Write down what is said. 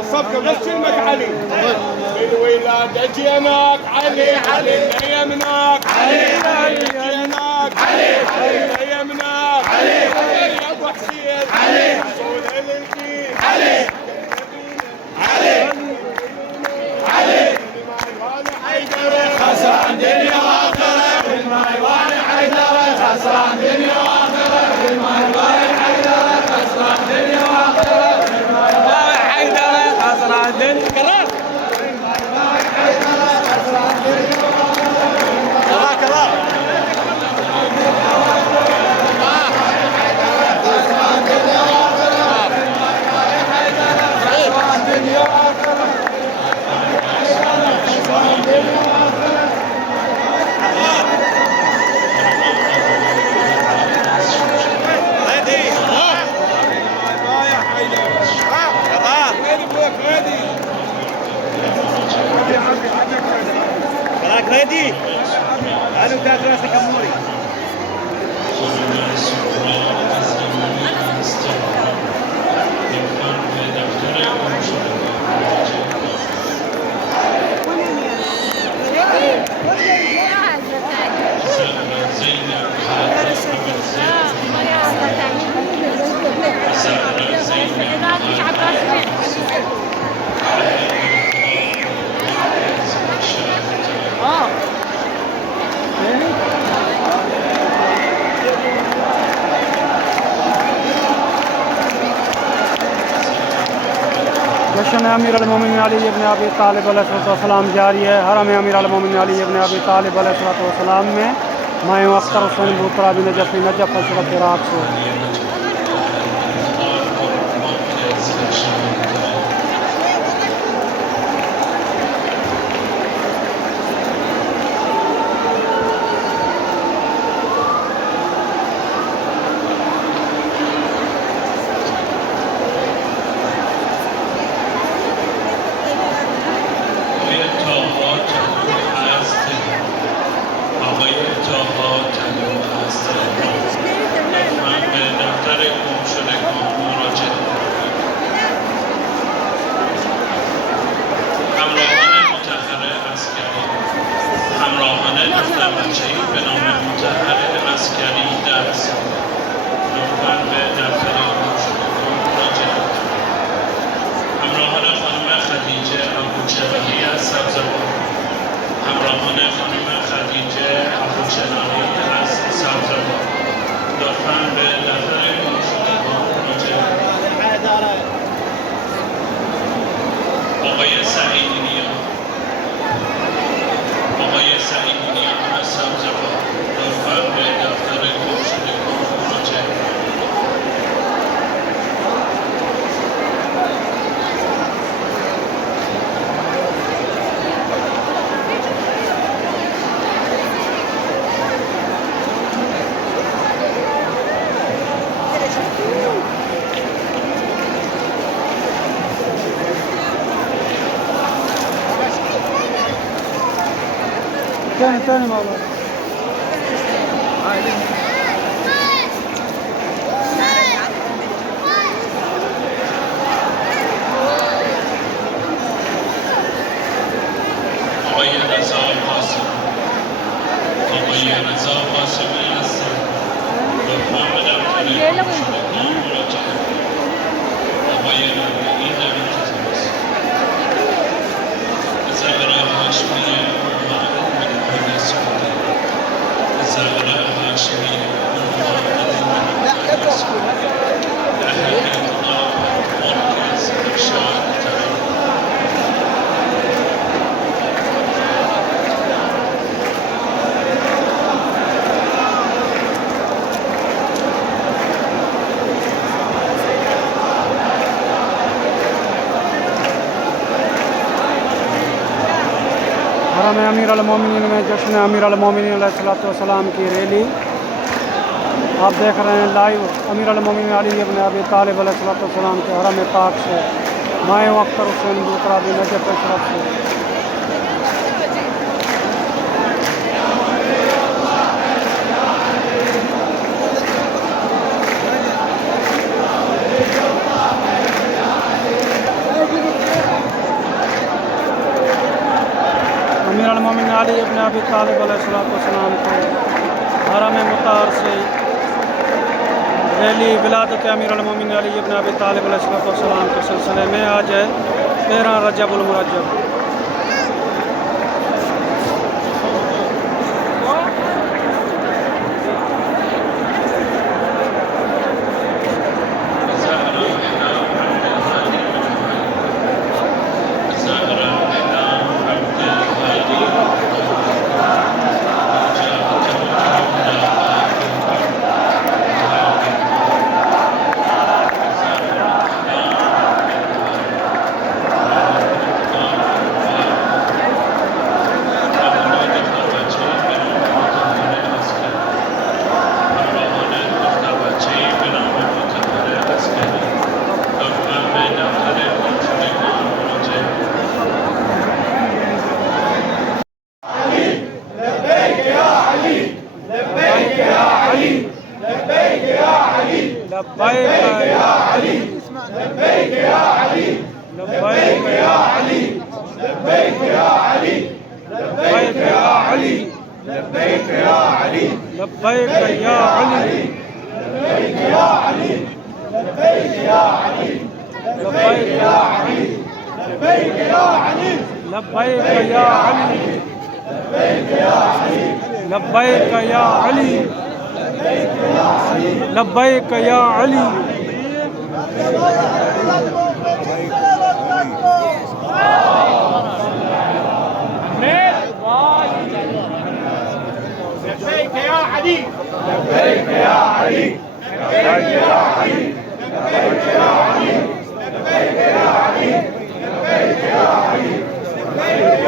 الصفقة بس كلمك علي بالولادة جيناك علي علي يمناك علي علي جيناك علي علي يمناك علي يا ابو حسين علي صول الدين علي علي علي حيدر خسران دنيا واخره بالمايوان حيدر خسران دنيا واخره بالمايوان حيدر خسران دنيا واخره قرار ready? Anu dah terus kamuri. जश्न अमीर अल-मोमिनीन अली इब्न अबी तालिब अलैहिस्सलाम जारी है। हरम अमीर अल-मोमिनीन अली इब्न अबी तालिब अलैहिस्सलाम में माए अख्तर हुसैन बूतरा बिन नजफ़ी नजफ़ अशरफ इराक़ से ثاني موضوع हरम अमीर अल-मोमिनीन में जश्न अमीर अल-मोमिनीन अलैहिस्सलाम की रैली आप देख रहे हैं लाइव। अमीर अल-मोमिनीन अली इब्न अबी तालिब अलैहिस्सलाम के हरम पाक से माए अख्तर हुसैन बूतरा बिन नजफ़ अशरफ से अबी तालिब अलैहिस्सलाम को हरम मुताहर से रैली विलादत अमीरुल मोमिनीन अली इब्न अबी तालिब अलैहिस्सलाम के सिलसिले में आज है 13 रजबुल मुरज्जब। लब्बैक या अली, लब्बैक या अली, लब्बैक या अली, लब्बैक या अली, लब्बैक या अली, लब्बैक या अली, लब्बैक या अली, लब्बैक या अली, लब्बैक या अली, लब्बैक या अली, लब्बैक या अली, लब्बैक या अली, लब्बैक या अली, लब्बैक या अली, लब्बैक या अली। لبيك يا علي، لبيك يا علي، لبيك يا علي، لبيك يا علي، لبيك يا علي، لبيك يا علي، لبيك